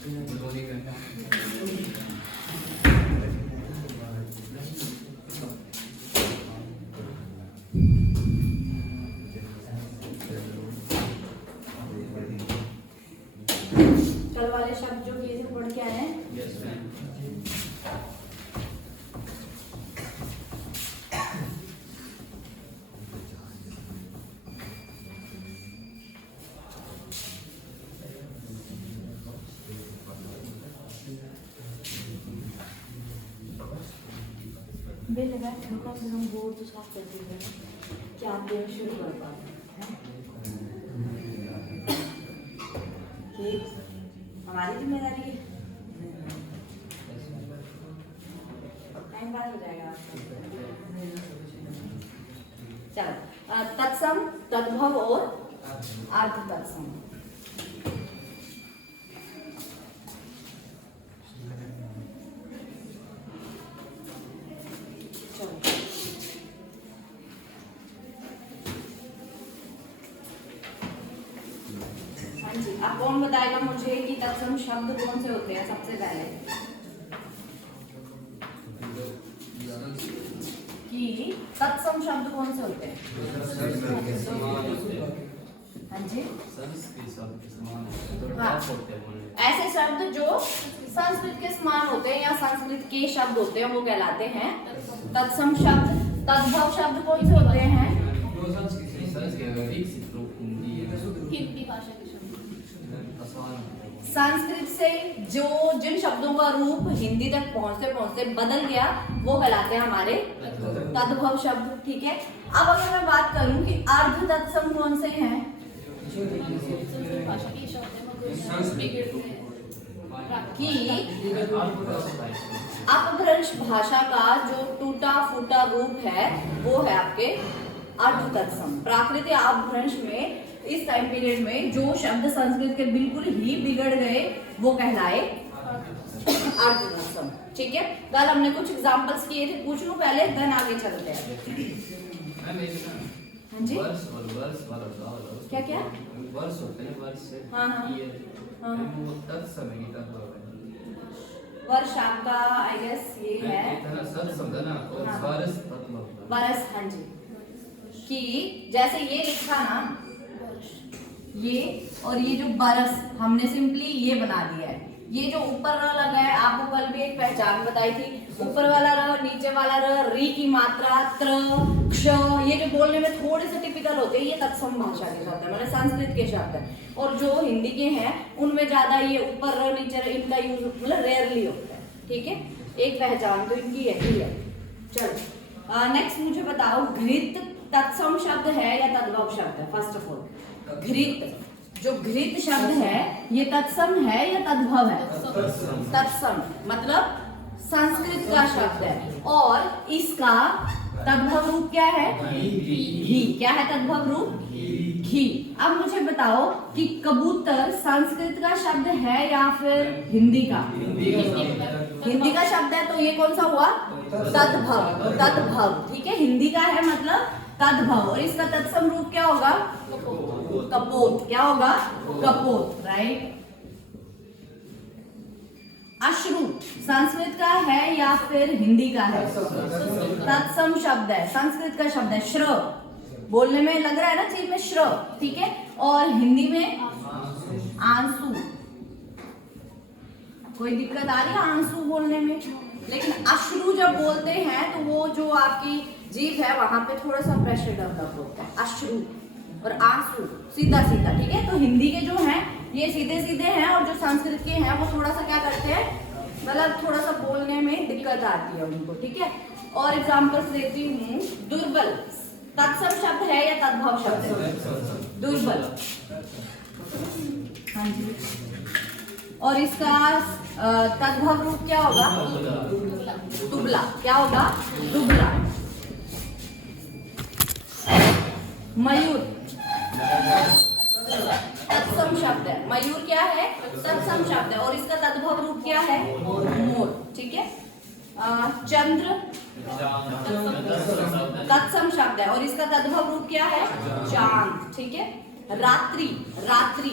कल वाले शब्द जो किए थे पढ़ के आए हैं? बिल लगा रुको फिर हम बोर्ड तो साफ कर देंगे क्या आप देना शुरू कर पाते हैं कि हमारी जिम्मेदारी है। टाइम पास हो जाएगा चलो तत्सम तद्भव और अर्ध तत्सम। अब कौन बताएगा मुझे कि तत्सम शब्द कौन से होते हैं? सबसे पहले कि तत्सम शब्द कौन से होते हैं? हाँ जी हाँ, ऐसे शब्द जो संस्कृत के समान होते हैं या संस्कृत के शब्द होते हैं वो कहलाते हैं तत्सम शब्द। तद्भव शब्द कौन से होते हैं? हिंदी भाषा के शब्द। संस्कृत से जो जिन शब्दों का रूप हिंदी तक पहुंचते पहुंचते बदल गया वो कहलाते हैं हमारे तद्भव शब्द। ठीक है, अब अगर मैं बात करूं कि अर्ध तत्सम कौन से हैं? भाषा के शब्द कि अपभ्रंश भाषा का जो टूटा फूटा रूप है वो है आपके अर्ध तत्सम। प्राकृत या अपभ्रंश में इस टाइम पीरियड में जो शब्द संस्कृत के बिल्कुल ही बिगड़ गए वो कहलाए अर्ध तत्सम। ठीक है, कल हमने कुछ एग्जांपल्स किए थे, पूछ लूं पहले देन आगे चलते हैं। हाँ जी क्या क्या वर्ष होते हैं, वर्ष से हाँ हाँ हाँ वो तत्सम है, तद्भव है। वर्ष आपका आई गेस ये है इतना सब समझा ना और हाँ। वर्ष तत्भव बरस। हाँ जी, कि जैसे ये लिखा ना ये और ये जो बरस हमने सिंपली ये बना दिया है। ये जो ऊपर र लगा है आपको कल भी एक पहचान बताई थी, ऊपर वाला र नीचे वाला र, री की मात्रा त्र क्ष, ये जो बोलने में थोड़े से टिपिकल होते हैं ये तत्सम भाषा के शब्द है, मतलब संस्कृत के शब्द है। और जो हिंदी के हैं उनमें ज्यादा ये ऊपर र नीचे र इनका यूज मतलब रेयरली होता है। ठीक है, एक पहचान तो इनकी यही है। चलो नेक्स्ट मुझे बताओ घृत तत्सम शब्द है या तद्भव शब्द है? फर्स्ट ऑफ ऑल घृत, जो घृत शब्द है ये तत्सम है या तद्भव है? तत्सम मतलब संस्कृत का शब्द है और इसका तद्भव रूप क्या है? घी। क्या है तद्भव रूप? घी। अब मुझे बताओ कि कबूतर संस्कृत का शब्द है या फिर हिंदी का? हिंदी का शब्द है तो ये कौन सा हुआ? तद्भव। तद्भव ठीक है, हिंदी का है मतलब तद्भव। और इसका तत्सम रूप क्या होगा? कपोत। क्या होगा? कपोत। राइट। अश्रु संस्कृत का है या फिर हिंदी का है? तत्सम शब्द है, संस्कृत का शब्द है। श्र बोलने में लग रहा है ना चीज में श्र, ठीक है। और हिंदी में आंसू। कोई दिक्कत आ रही है आंसू बोलने में? लेकिन अश्रु जब बोलते हैं तो वो जो आपकी जीभ है वहां पे थोड़ा सा प्रेशर डेवलप होता है। अश्रु और आंसू सीधा सीधा। ठीक है, तो हिंदी के जो हैं ये सीधे सीधे हैं और जो संस्कृत के हैं वो थोड़ा सा क्या करते हैं, मतलब थोड़ा सा बोलने में दिक्कत आती है उनको। ठीक है, और एग्जांपल्स देती हूँ। दुर्बल तत्सम शब्द है या तद्भव शब्द है? दुर्बल। हाँ जी। और इसका तद्भव रूप क्या होगा? दुबला। क्या होगा? दुबला। मयूर तत्सम शब्द है। मयूर क्या है? तत्सम शब्द है और इसका तद्भव रूप क्या है? मोर। ठीक है। चंद्र तत्सम शब्द है और इसका तद्भव रूप क्या है? चांद। ठीक है। रात्रि, रात्रि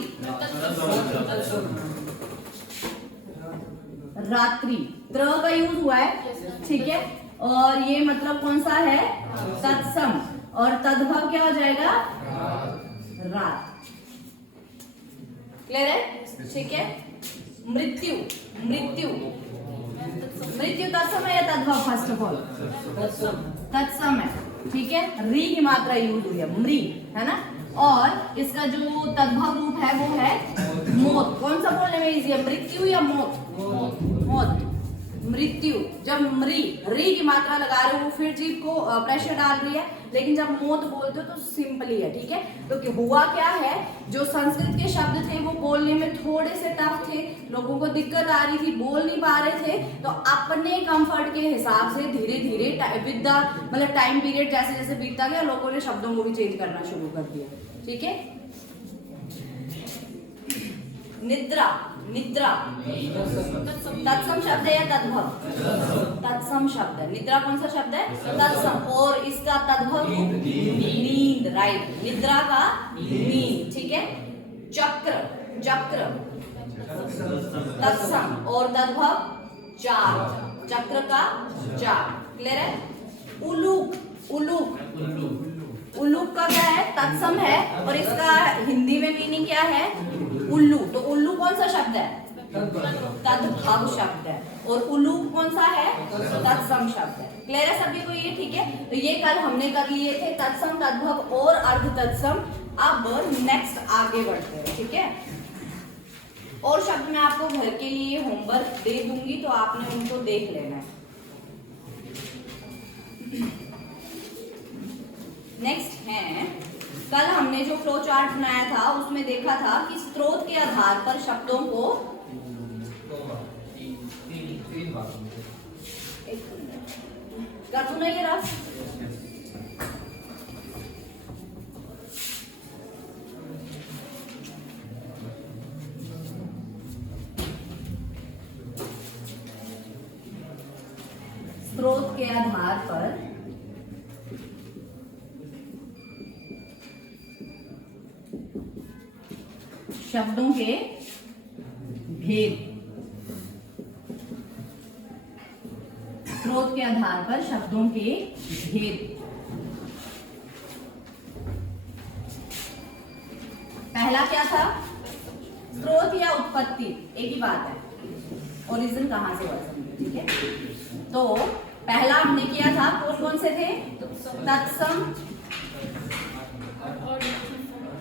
रात्रि, त्र का यूज हुआ है, ठीक है। और ये मतलब कौन सा है, तत्सम, और तद्भव क्या हो जाएगा, रात। क्लियर है, ठीक है। मृत्यु, मृत्यु, मृत्यु तत्सम है या तद्भव, फर्स्ट ऑफ ऑल तत्सम है, ठीक है। री की मात्रा यूज हुई है, मृ, है ना। और इसका जो तद्भव रूप है वो है मौत। कौन सा बोलने में इजी है, मृत्यु या मौत, मौत, मृत्यु। जब री की मात्रा लगा रहे हो वो फिर जीभ को प्रेशर डाल रही है, लेकिन जब मौत बोलते हो तो सिंपली है, ठीक है। तो हुआ क्या है, जो संस्कृत के शब्द थे वो बोलने में थोड़े से टफ थे, लोगों को दिक्कत आ रही थी, बोल नहीं पा रहे थे, तो अपने कंफर्ट के हिसाब से धीरे धीरे विद द मतलब टाइम पीरियड जैसे जैसे बीतता गया, लोगों ने शब्दों को भी चेंज करना शुरू कर दिया, ठीक है। निद्रा, निद्रा तत्सम शब्द है या तद्भव, तत्सम शब्द है। निद्रा कौन सा शब्द है, तत्सम, और इसका तद्भव नींद, राइट, निद्रा का नींद, ठीक है। चक्र, चक्र तत्सम और तद्भव चार, चक्र का चार, क्लियर है। उलूक, उलूक, उल्लू का क्या है, तत्सम है, और इसका हिंदी में मीनिंग क्या है, उल्लू। तो उल्लू कौन सा शब्द है, तद्भव शब्द है, और उल्लू कौन सा है, तत्सम शब्द है। क्लियर है सभी को ये, ठीक है। तो ये कल हमने कर लिए थे तत्सम, तद्भव और अर्ध तत्सम। अब नेक्स्ट आगे बढ़ते हैं, ठीक है। और शब्द मैं आपको घर के लिए होमवर्क दे दूंगी, तो आपने उनको देख लेना है। नेक्स्ट है, कल हमने जो फ्लो चार्ट बनाया था उसमें देखा था कि स्रोत के आधार पर शब्दों को कर दूं ना ये रफ, स्रोत के आधार पर शब्दों के भेद, स्रोत के आधार पर शब्दों के भेद। पहला क्या था, स्रोत या उत्पत्ति, एक ही बात है, ओरिजिन कहां से हुआ, ठीक है। तो पहला हमने किया था, कौन कौन से थे, तत्सम,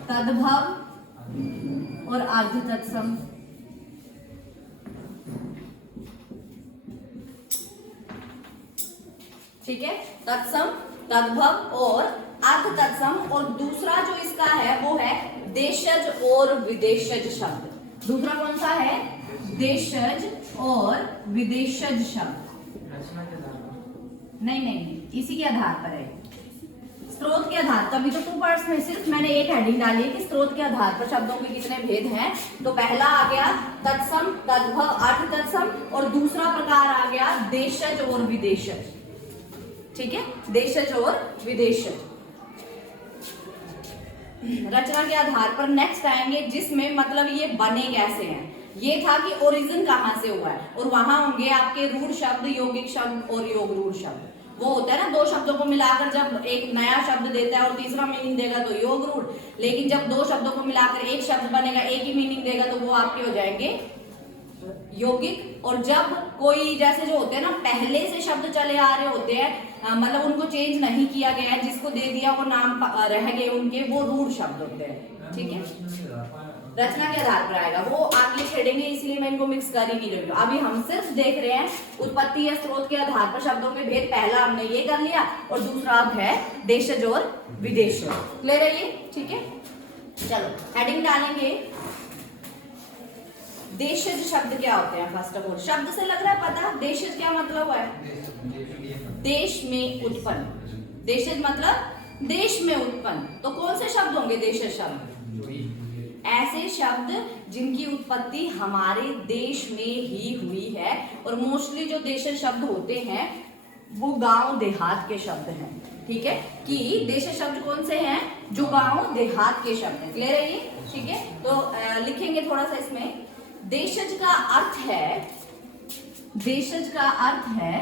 तद्भव और अर्ध तत्सम। ठीक है, तत्सम, तद्भव और अर्ध तत्सम। और दूसरा जो इसका है वो है देशज और विदेशज शब्द। दूसरा कौन सा है, देशज और विदेशज शब्द। नहीं नहीं, इसी के आधार पर है, स्रोत के आधार। तभी तो 2 पार्ट्स में सिर्फ मैंने एक हेडिंग डाली है कि स्रोत के आधार पर शब्दों के कितने भेद हैं। तो पहला आ गया तत्सम, तद्भव, अर्ध तत्सम, और दूसरा प्रकार आ गया देशज और विदेशज। ठीक है, देशज और विदेशज। रचना के आधार पर नेक्स्ट आएंगे, जिसमें मतलब ये बने कैसे हैं। ये था कि ओरिजिन कहां से हुआ है, और वहां होंगे आपके रूढ़ शब्द, यौगिक शब्द और योग रूढ़ शब्द। वो होता है ना, 2 शब्दों को मिलाकर जब एक नया शब्द देता है और तीसरा मीनिंग देगा तो योग रूढ़। लेकिन जब 2 शब्दों को मिलाकर एक शब्द बनेगा, एक ही मीनिंग देगा, तो वो आपके हो जाएंगे यौगिक। और जब कोई जैसे जो होते हैं ना, पहले से शब्द चले आ रहे होते हैं, मतलब उनको चेंज नहीं किया गया है, जिसको दे दिया वो नाम रह गए उनके, वो रूढ़ शब्द होते हैं। ठीक है, रचना के आधार पर आएगा, वो आगे छेड़ेंगे, इसलिए मैं इनको मिक्स कर ही नहीं रही हूँ। अभी हम सिर्फ देख रहे हैं उत्पत्ति या स्रोत के आधार पर शब्दों के भेद। पहला हमने ये कर लिया, और दूसरा अब है देशज और विदेशज। क्लियर है ये? ठीक है, चलो हेडिंग डालेंगे। देशज शब्द क्या होते हैं? फर्स्ट ऑफ ऑल, शब्द से लग रहा है पता, देशज क्या मतलब है? देश में उत्पन्न। देशज मतलब देश में उत्पन्न। तो कौन से शब्द होंगे देशज शब्द? ऐसे शब्द जिनकी उत्पत्ति हमारे देश में ही हुई है। और मोस्टली जो देशज शब्द होते हैं वो गांव देहात के शब्द हैं। ठीक है, कि देशज शब्द कौन से हैं? जो गांव देहात के शब्द हैं। क्लियर है ये? ठीक है, तो लिखेंगे थोड़ा सा इसमें। देशज का अर्थ है देशज का अर्थ है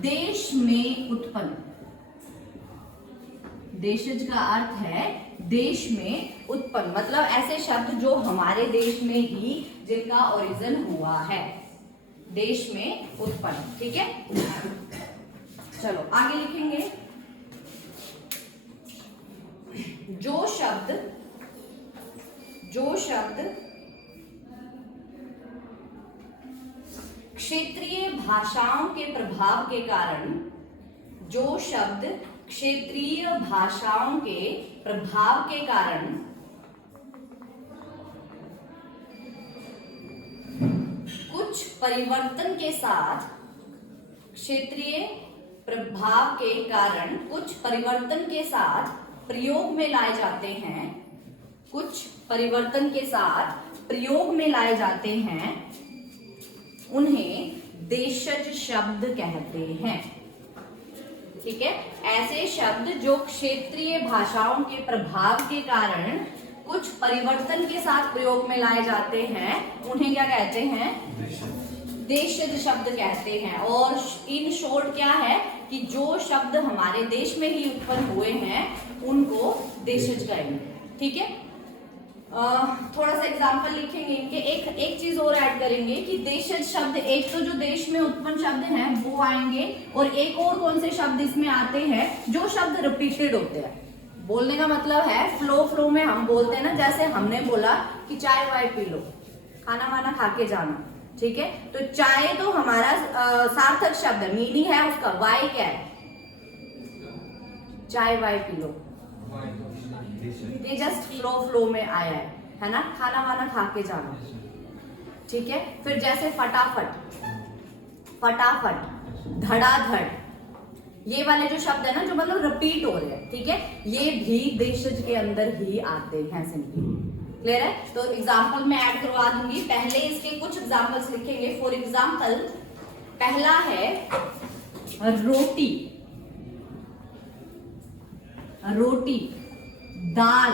देश में उत्पन्न। देशज का अर्थ है देश में उत्पन्न, मतलब ऐसे शब्द जो हमारे देश में ही जिनका ओरिजिन हुआ है, देश में उत्पन्न। ठीक है, चलो आगे लिखेंगे। जो शब्द क्षेत्रीय भाषाओं के प्रभाव के कारण, जो शब्द क्षेत्रीय भाषाओं के प्रभाव के कारण कुछ परिवर्तन के साथ, क्षेत्रीय प्रभाव के कारण कुछ परिवर्तन के साथ प्रयोग में लाए जाते हैं, कुछ परिवर्तन के साथ प्रयोग में लाए जाते हैं, उन्हें देशज शब्द कहते हैं। ठीक है, ऐसे शब्द जो क्षेत्रीय भाषाओं के प्रभाव के कारण कुछ परिवर्तन के साथ प्रयोग में लाए जाते हैं, उन्हें क्या कहते हैं? देशज शब्द कहते हैं। और इन शॉर्ट क्या है कि जो शब्द हमारे देश में ही उत्पन्न हुए हैं उनको देशज कहेंगे। ठीक है, थोड़ा सा एग्जांपल लिखेंगे इनके। एक चीज और ऐड करेंगे कि देशज शब्द, एक तो जो देश में उत्पन्न शब्द हैं वो आएंगे, और एक और कौन से शब्द इसमें आते हैं जो शब्द रिपीटेड होते हैं। बोलने का मतलब है फ्लो में हम बोलते हैं ना, जैसे हमने बोला कि चाय वाय पी लो, खाना वाना खा के जाना। ठीक है, तो चाय तो हमारा सार्थक शब्द है, मीनिंग है उसका। वाय क्या है? चाय वाय पी लो, ये जस्ट फ्लो में आया है ना, खाना वाना खा के जाना। ठीक है, फिर जैसे फटाफट, धड़ाधड़, ये वाले जो शब्द है ना जो मतलब रिपीट हो रहे हैं, ठीक है, ये भी देशज के अंदर ही आते हैं सिंपली। क्लियर है? तो एग्जाम्पल में ऐड करवा दूंगी, पहले इसके कुछ एग्जाम्पल्स लिखेंगे। फॉर एग्जाम्पल, पहला है रोटी, दाल।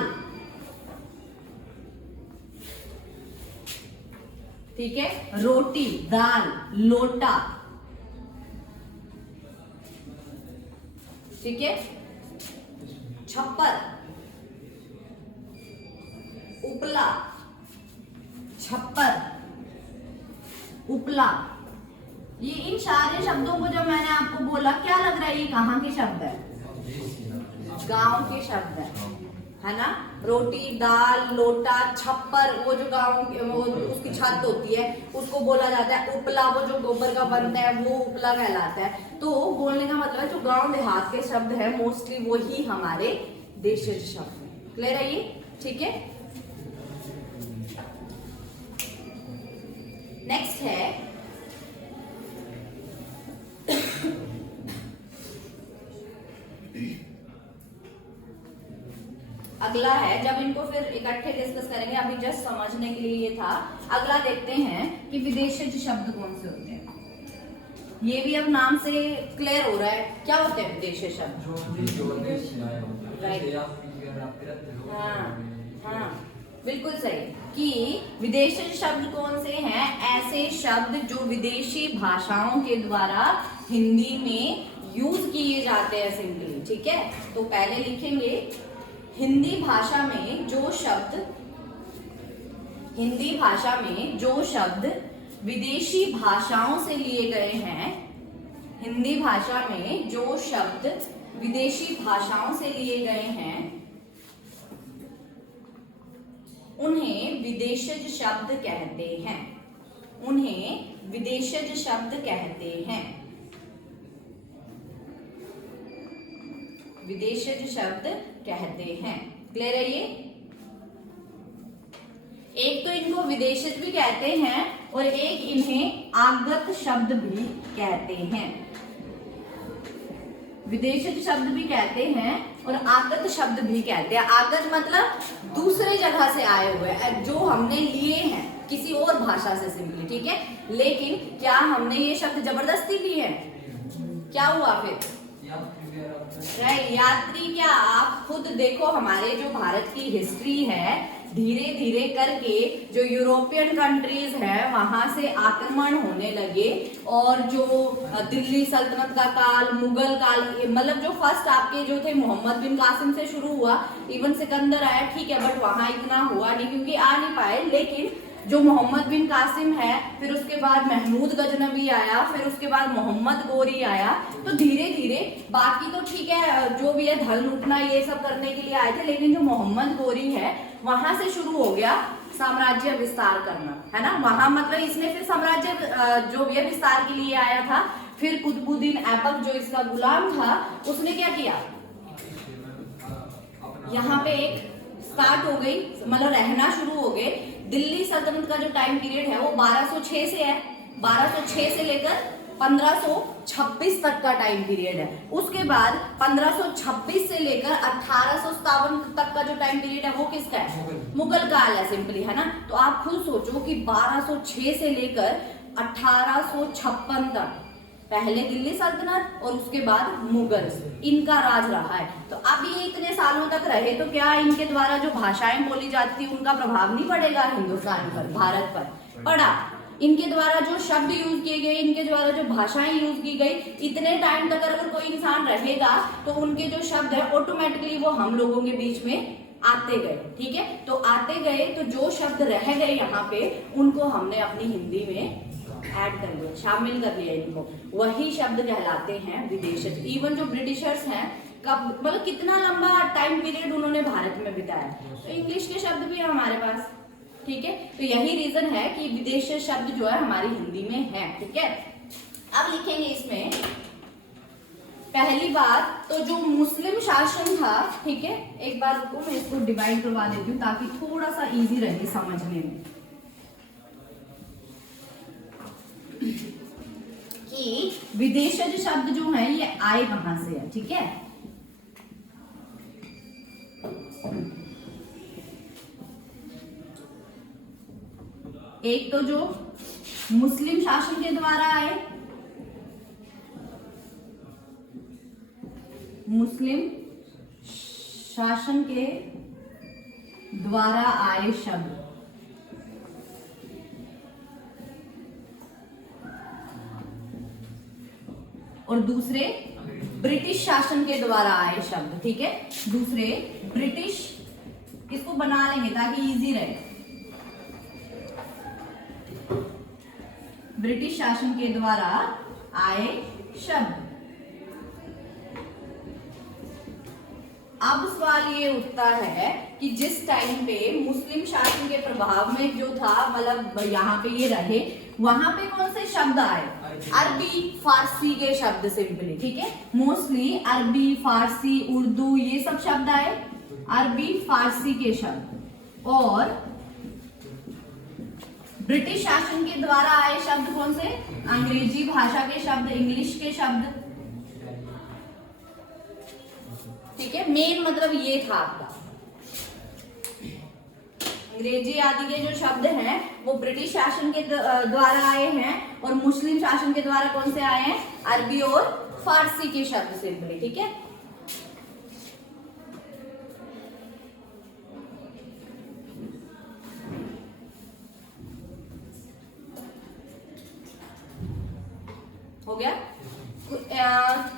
ठीक है, रोटी, दाल, लोटा। ठीक है, छप्पर, उपला, छप्पर, उपला। ये इन सारे शब्दों को जो मैंने आपको बोला, क्या लग रहा है ये कहाँ के शब्द है? गांव के शब्द है ना। रोटी, दाल, लोटा, छप्पर, वो जो गांव वो उसकी छत होती है उसको बोला जाता है उपला। वो जो गोबर का बनता है वो उपला कहलाता है। तो बोलने का मतलब है जो गांव देहात के शब्द है मोस्टली वही हमारे देशज शब्द है। क्लियर है ये? ठीक है, नेक्स्ट है अगला है, जब इनको फिर इकट्ठे डिस्कस करेंगे, अभी जस्ट समझने के लिए ये था। अगला देखते हैं कि विदेशज शब्द कौन से होते हैं। ये भी अब नाम से क्लियर हो रहा है क्या होते हैं विदेशज शब्द। राइट, हाँ, बिल्कुल सही कि विदेशज शब्द कौन से हैं? ऐसे शब्द जो विदेशी भाषाओं के द्वारा हिंदी में यूज किए जाते हैं सिंपली। ठीक है, तो पहले लिखेंगे हिंदी भाषा में जो शब्द विदेशी भाषाओं से लिए गए हैं, हिंदी भाषा में जो शब्द विदेशी भाषाओं से लिए गए हैं उन्हें विदेशज शब्द कहते हैं। उन्हें विदेशज शब्द कहते हैं। विदेशज शब्द कहते हैं। क्लियर है ये? एक तो इनको विदेशज भी कहते हैं और एक इन्हें आगत शब्द भी कहते हैं। विदेशज शब्द भी कहते हैं और आगत शब्द भी कहते हैं। आगत मतलब दूसरे जगह से आए हुए, जो हमने लिए हैं किसी और भाषा से सिंपली। ठीक है, लेकिन क्या हमने ये शब्द जबरदस्ती लिए हैं? क्या हुआ फिर? राइट, यात्री। क्या आप खुद देखो, हमारे जो भारत की हिस्ट्री है धीरे धीरे करके जो यूरोपियन कंट्रीज है वहां से आक्रमण होने लगे और जो दिल्ली सल्तनत का काल, मुगल काल, मतलब जो फर्स्ट आपके जो थे मोहम्मद बिन कासिम से शुरू हुआ, इवन सिकंदर आया ठीक है, बट वहां इतना हुआ नहीं क्योंकि आ नहीं पाए, लेकिन जो मोहम्मद बिन कासिम है, फिर उसके बाद महमूद गजनबी आया, फिर उसके बाद मोहम्मद गोरी आया, तो धीरे धीरे बाकी तो ठीक है जो भी है धल लूटना ये सब करने के लिए आए थे, लेकिन जो मोहम्मद गोरी है वहां से शुरू हो गया साम्राज्य विस्तार करना, है ना। वहां मतलब इसने फिर साम्राज्य जो भी है विस्तार के लिए आया था। फिर कुतुबुद्दीन ऐबक जो इसका गुलाम था उसने क्या किया, यहाँ पे एक स्टार्ट हो गई, मतलब रहना शुरू हो गए। दिल्ली सल्तनत का जो टाइम पीरियड है वो 1206 से है, 1206 से लेकर 1526 तक का टाइम पीरियड है। उसके बाद 1526 से लेकर 1857 तक का जो टाइम पीरियड है वो किसका है, मुगल काल है सिंपली, है ना। तो आप खुद सोचो कि 1206 से लेकर 1856 तक पहले दिल्ली सल्तनत और उसके बाद मुगल, इनका राज रहा है। तो अब ये इतने सालों तक रहे तो क्या इनके द्वारा जो भाषाएं बोली जाती थी उनका प्रभाव नहीं पड़ेगा हिंदुस्तान पर, भारत पर? पड़ा। इनके द्वारा जो शब्द यूज किए गए, इनके द्वारा जो भाषाएं यूज की गई, इतने टाइम तक अगर कोई इंसान रहेगा तो उनके जो शब्द है ऑटोमेटिकली वो हम लोगों के बीच में आते गए, ठीक है। तो आते गए तो जो शब्द रह गए यहाँ पे उनको हमने अपनी हिंदी में ऐड कर लिया, शामिल कर लिया इनको, वही शब्द कहलाते हैं विदेशज। इवन जो ब्रिटिशर्स हैं कब, मतलब कितना लंबा टाइम पीरियड उन्होंने भारत में बिताया, तो इंग्लिश के शब्द भी है हमारे पास, ठीक है। तो यही रीजन है कि विदेशी शब्द जो है हमारी हिंदी में है, ठीक है। अब लिखेंगे इसमें पहली बात तो जो मुस्लिम शासन था, ठीक है, एक बार रुको मैं इसको डिवाइड करवा देती हूँ ताकि थोड़ा सा इजी रहे समझने में कि विदेशज शब्द जो है ये आए कहां से है, ठीक है। एक तो जो मुस्लिम शासन के द्वारा आए, मुस्लिम शासन के द्वारा आए शब्द, और दूसरे ब्रिटिश शासन के द्वारा आए शब्द, ठीक है। दूसरे ब्रिटिश, इसको बना लेंगे ताकि इजी रहे, ब्रिटिश शासन के द्वारा आए शब्द। अब सवाल ये उठता है कि जिस टाइम पे मुस्लिम शासन के प्रभाव में जो था, मतलब यहाँ पे ये रहे, वहां पे कौन से शब्द आए, अरबी फारसी के शब्द सिंपली, ठीक है। मोस्टली अरबी फारसी उर्दू ये सब शब्द आए, अरबी फारसी के शब्द। और ब्रिटिश शासन के द्वारा आए शब्द कौन से, अंग्रेजी भाषा के शब्द, इंग्लिश के शब्द, ठीक है। मेन मतलब ये था आपका, अंग्रेजी आदि के जो शब्द हैं वो ब्रिटिश शासन के द्वारा आए हैं और मुस्लिम शासन के द्वारा कौन से आए हैं, अरबी और फारसी के शब्द सिंपली, ठीक है। हो गया।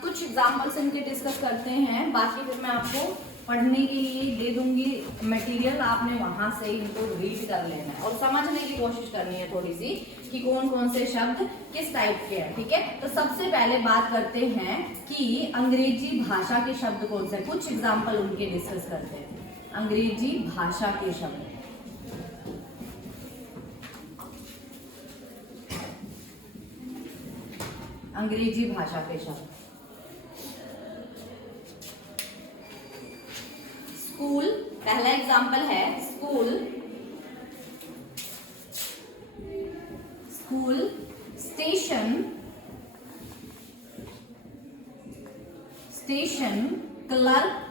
कुछ एग्जाम्पल्स इनके डिस्कस करते हैं, बाकी फिर मैं आपको पढ़ने के लिए दे दूंगी मटेरियल, आपने वहां से इनको रीड कर लेना है और समझने की कोशिश करनी है थोड़ी सी कि कौन कौन से शब्द किस टाइप के हैं, ठीक है। तो सबसे पहले बात करते हैं कि अंग्रेजी भाषा के शब्द कौन से, कुछ एग्जाम्पल उनके डिस्कस करते हैं। अंग्रेजी भाषा के शब्द, अंग्रेजी भाषा के शब्द, स्कूल पहला एग्जाम्पल है, school, school, station, station, clerk,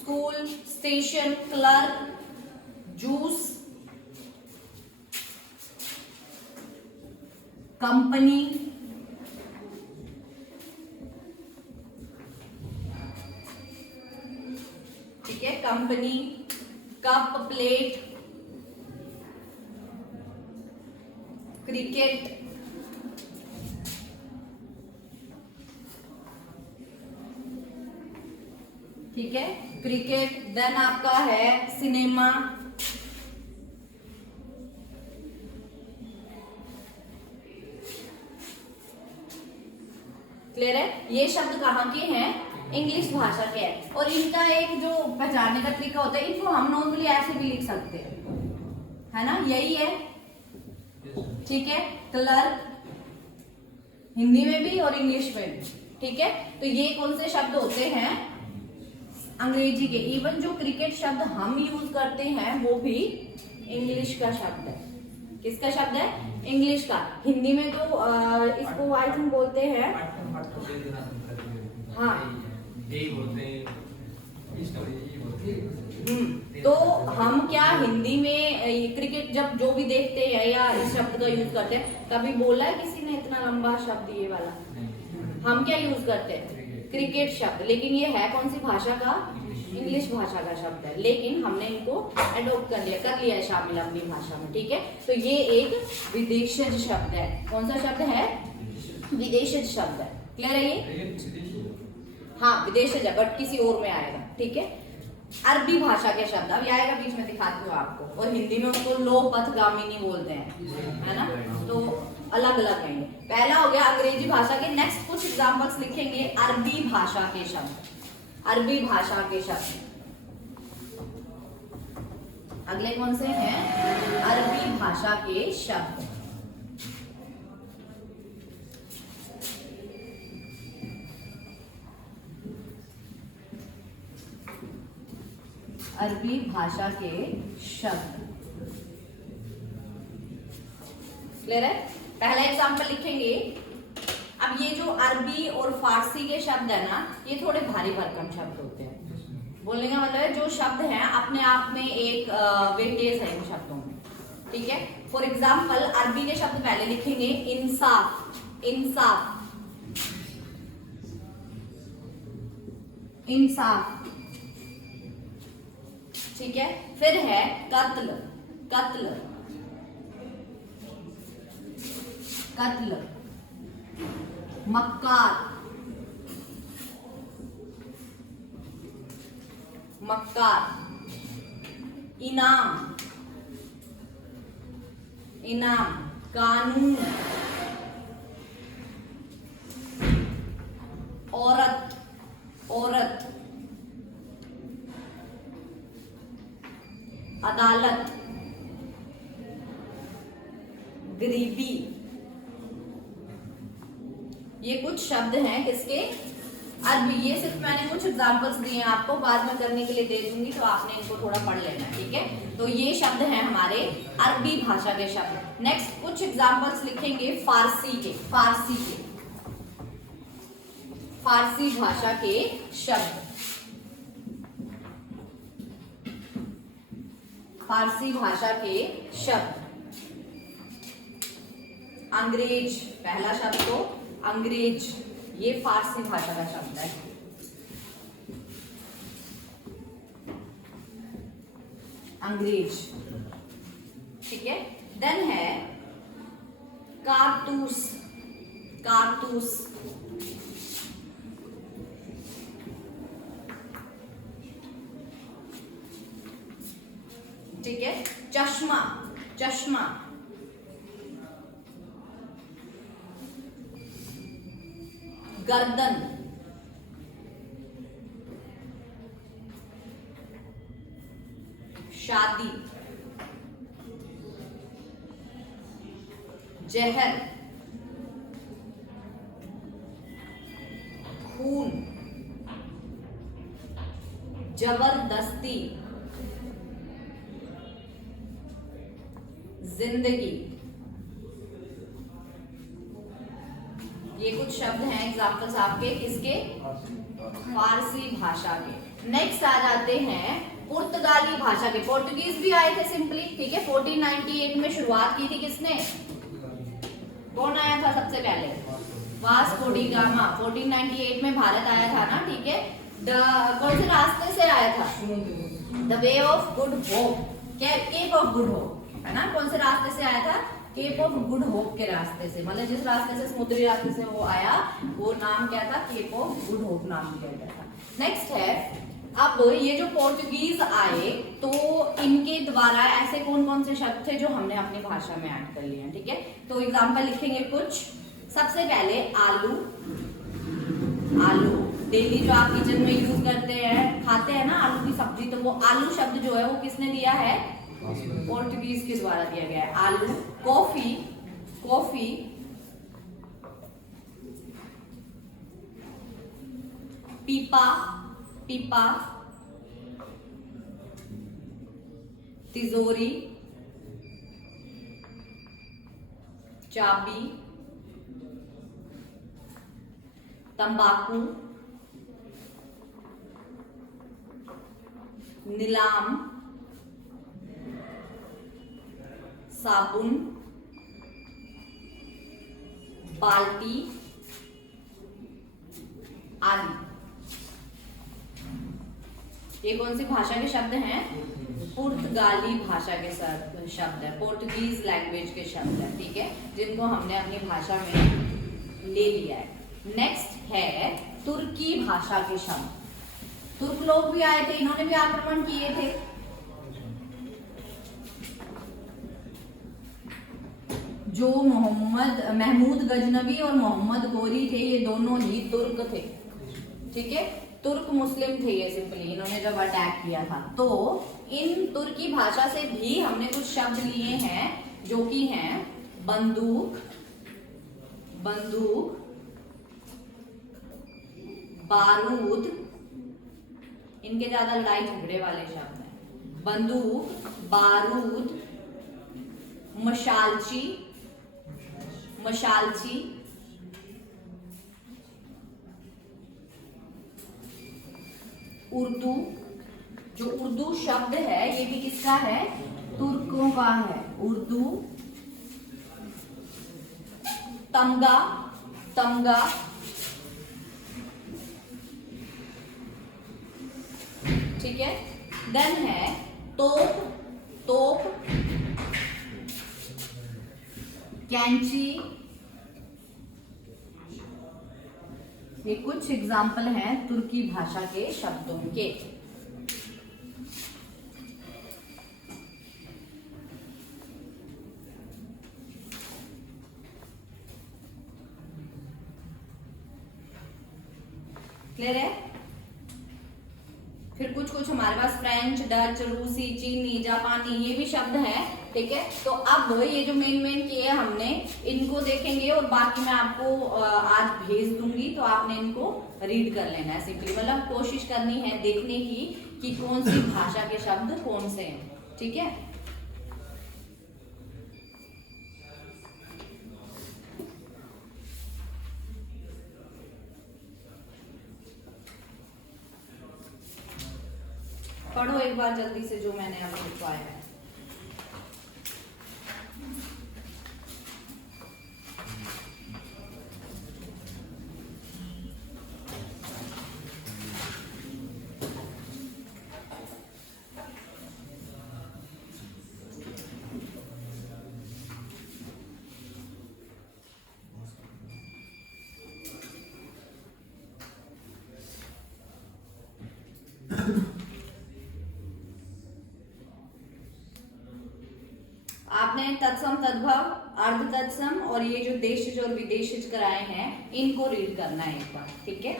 school, station, clerk, juice, company, ठीक है, कंपनी, कप, प्लेट, क्रिकेट, ठीक है, क्रिकेट। देन आपका है सिनेमा, क्लियर है। ये शब्द कहाँ के हैं? इंग्लिश भाषा के हैं। और इनका एक जो पहचानने का तरीका होता है, इनको हम नॉर्मली ऐसे भी लिख सकते हैं, है ना, यही है, ठीक है। क्लर्क हिंदी में भी और इंग्लिश में भी, ठीक है। तो ये कौन से शब्द होते हैं? अंग्रेजी के। इवन जो क्रिकेट शब्द हम यूज करते हैं वो भी इंग्लिश का शब्द है। किसका शब्द है? इंग्लिश का। हिंदी में तो इसको आई थिंक बोलते हैं, हाँ, तो हम क्या हिंदी में क्रिकेट जब जो भी देखते हैं या इस शब्द का यूज करते हैं, कभी बोला है किसी ने इतना लंबा शब्द ये वाला? हम क्या यूज करते हैं? क्रिकेट शब्द। लेकिन ये है कौन सी भाषा का? इंग्लिश भाषा का शब्द है, लेकिन हमने इनको एडॉप्ट कर लिया है शामिल अपनी भाषा में, ठीक है। तो ये एक विदेशज शब्द है। कौन सा शब्द है? विदेशज शब्द है। क्लियर है ये? हाँ, विदेशज है, बट किसी और में आएगा, ठीक है। अरबी भाषा के शब्द अभी आएगा, बीच में दिखाती हूँ आपको। और हिंदी में उनको लो पथगामिनी बोलते हैं, है ना, तो अलग अलग हैं। पहला हो गया अंग्रेजी भाषा के। नेक्स्ट कुछ एग्जांपल्स लिखेंगे अरबी भाषा के शब्द। अरबी भाषा के शब्द अगले कौन से हैं? अरबी भाषा के शब्द। अरबी भाषा के शब्द, क्लियर है। पहला एग्जांपल लिखेंगे। अब ये जो अरबी और फारसी के शब्द है ना, ये थोड़े भारी भरकम शब्द होते हैं। बोलने का मतलब है जो शब्द हैं अपने आप में एक वेटेज है इन शब्दों में, ठीक है। फॉर एग्जांपल अरबी के शब्द पहले लिखेंगे इंसाफ, इंसाफ, इंसाफ, ठीक है। फिर है कत्ल, कत्ल, कत्ल, मक्कार, मक्कार, इनाम, इनाम, कानून, औरत, औरत, अदालत, गरीबी। ये कुछ शब्द हैं किसके? अरबी। ये सिर्फ मैंने कुछ एग्जांपल्स दिए हैं आपको, बाद में करने के लिए दे दूंगी, तो आपने इनको थोड़ा पढ़ लेना, ठीक है। तो ये शब्द हैं हमारे अरबी भाषा के शब्द। नेक्स्ट कुछ एग्जांपल्स लिखेंगे फारसी के, फारसी के, फारसी भाषा के शब्द। फारसी भाषा के शब्द। अंग्रेज, पहला शब्द तो अंग्रेज, ये फारसी भाषा का शब्द है। अंग्रेज, ठीक है। देन है कारतूस, कारतूस, ठीक है। चश्मा, चश्मा, गर्दन, शादी, जहर, खून, जबरदस्ती, जिंदगी। ये कुछ शब्द हैं एग्जाम्पल्स आपके किसके? फारसी भाषा के। नेक्स्ट आ जाते हैं पुर्तगाली भाषा के। पोर्टुगीज भी आए थे सिंपली, ठीक है। 1498 में शुरुआत की थी किसने? कौन आया था सबसे पहले? Vasco D gamma. 1498 में भारत आया था ना, ठीक है। कौन से रास्ते से आया था? The way of good hope, cape of good hope, है ना? कौन से रास्ते से आया था? केप ऑफ गुड होप के रास्ते से, मतलब जिस रास्ते से, समुद्री रास्ते से वो आया, वो नाम क्या था? केप ऑफ गुड होप नाम दिया गया था। नेक्स्ट है, अब ये जो पोर्टुगीज आए तो इनके द्वारा ऐसे कौन कौन से शब्द थे जो हमने अपनी भाषा में ऐड कर लिए हैं, ठीक है? तो एग्जांपल लिखेंगे कुछ। सबसे पहले आलू, आलू डेली जो आप किचन में यूज करते हैं, खाते हैं ना आलू की सब्जी, तो वो आलू शब्द जो है वो किसने दिया है? पोर्टुगीज के द्वारा दिया गया है, आलू। Coffee, coffee. पीपा, पीपा। तिजोरी, चाबी। तंबाकू, नीलाम, साबुन, बाल्टी आदि। ये कौन सी भाषा के शब्द हैं? पुर्तगाली भाषा के शब्द है, पोर्टुगीज लैंग्वेज के शब्द है, ठीक है, जिनको हमने अपनी भाषा में ले लिया है। नेक्स्ट है तुर्की भाषा के शब्द। तुर्क लोग भी आए थे, इन्होंने भी आक्रमण किए थे। जो महमूद गजनवी और मोहम्मद गोरी थे, ये दोनों ही तुर्क थे, ठीक है, तुर्क मुस्लिम थे ये सिंपली, इन्होंने जब अटैक किया था। तो इन तुर्की भाषा से भी हमने कुछ शब्द लिए हैं जो कि हैं बंदूक, बंदूक, बारूद, इनके ज्यादा लड़ाई झगड़े वाले शब्द हैं। बंदूक, बारूद, मशालची, मशालची, उर्दू। जो उर्दू शब्द है ये भी किसका है? तुर्कों का है, उर्दू। तमगा, तमगा। ठीक है। देन है तोप, तोप, कैंची। ये कुछ एग्जाम्पल हैं तुर्की भाषा के शब्दों के। क्लियर है? फिर कुछ कुछ हमारे पास फ्रेंच, डच, रूसी, चीनी, जापानी, ये भी शब्द हैं, ठीक है। तो अब ये जो मेन किए हमने, इनको देखेंगे और बाकी मैं आपको आज भेज दूंगी, तो आपने इनको रीड कर लेना है सिंपली, मतलब कोशिश करनी है देखने की कि कौन सी भाषा के शब्द कौन से हैं, ठीक है। पढ़ो एक बार जल्दी से जो मैंने अभी लिखवाया है। आपने तत्सम, तद्भव, अर्ध तत्सम और ये जो देशज और विदेशज कराए हैं, इनको रीड करना है एक बार, ठीक है।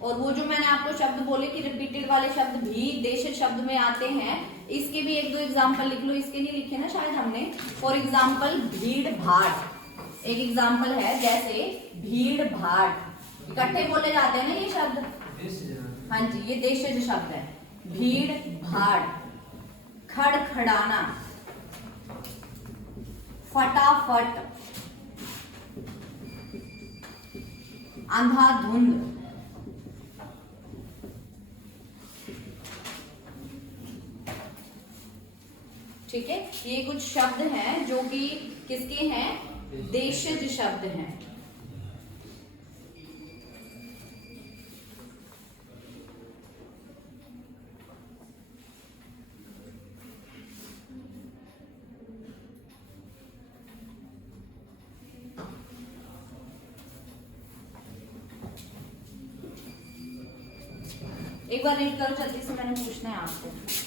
और वो जो मैंने आपको शब्द बोले कि रिपीटेड वाले शब्द भी देशज शब्द में आते हैं, इसके भी एक दो एग्जाम्पल लिख लो। इसके नहीं लिखे ना शायद हमने। फॉर एग्जाम्पल भीड़ भाड़, एक एग्जाम्पल है, जैसे भीड़ भाड़ इकट्ठे बोले जाते हैं ना ये शब्द। हाँ जी, ये देशज शब्द है। भीड़ भाड़, खड़खड़ाना, फटाफट, अंधाधुंध, ठीक है। ये कुछ शब्द हैं जो कि किसके हैं? देशज शब्द हैं। एक बार रीड करो जल्दी से, मैंने पूछना है आपको।